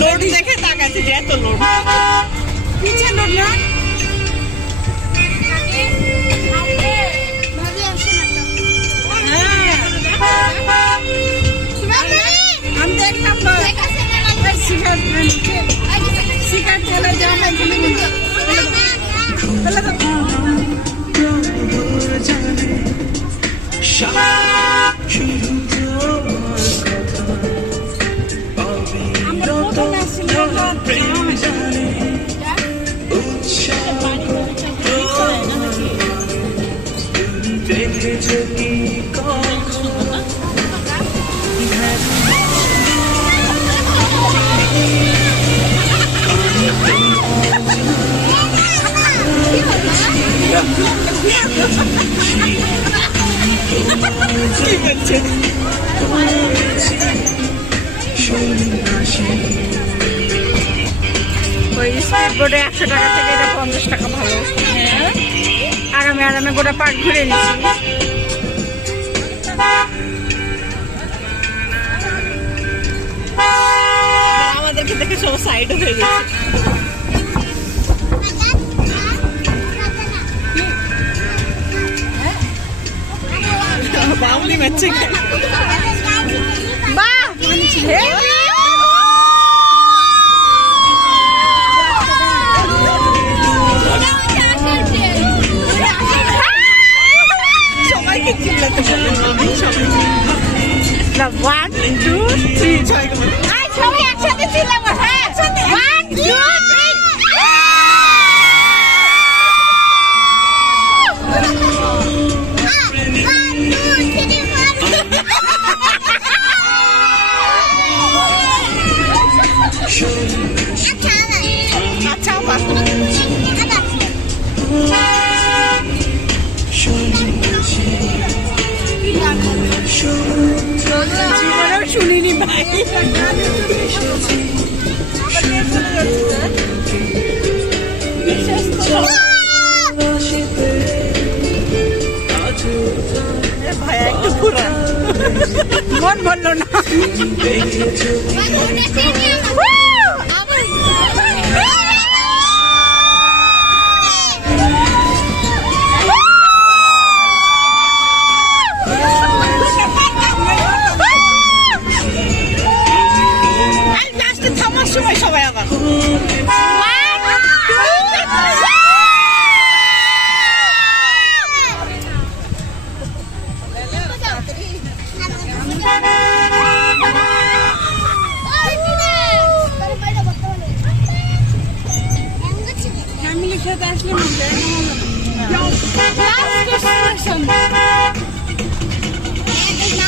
load দেখে তাকাচ্ছে যে এত লোড পিছে লোড না আমি দেখলাম শিকার চলে যাওয়া ওই স্পিড বোর্ডে 100 টাকা থেকে এটা 50 টাকা ভালো আরামে আরামে গোটা পার্ক ঘুরে নিচ্ছি আমাদেরকে দেখে সব সাইড হয়ে যাচ্ছে বাউলি মারছে বাহ সবাইকে চিল্লাতে বলেন 1 2 3 সবাই একসাথে চিল্লাবো হ্যাঁ 1 2 শুনিনি ভাই ভাই একটু ঘুরা মন বললো না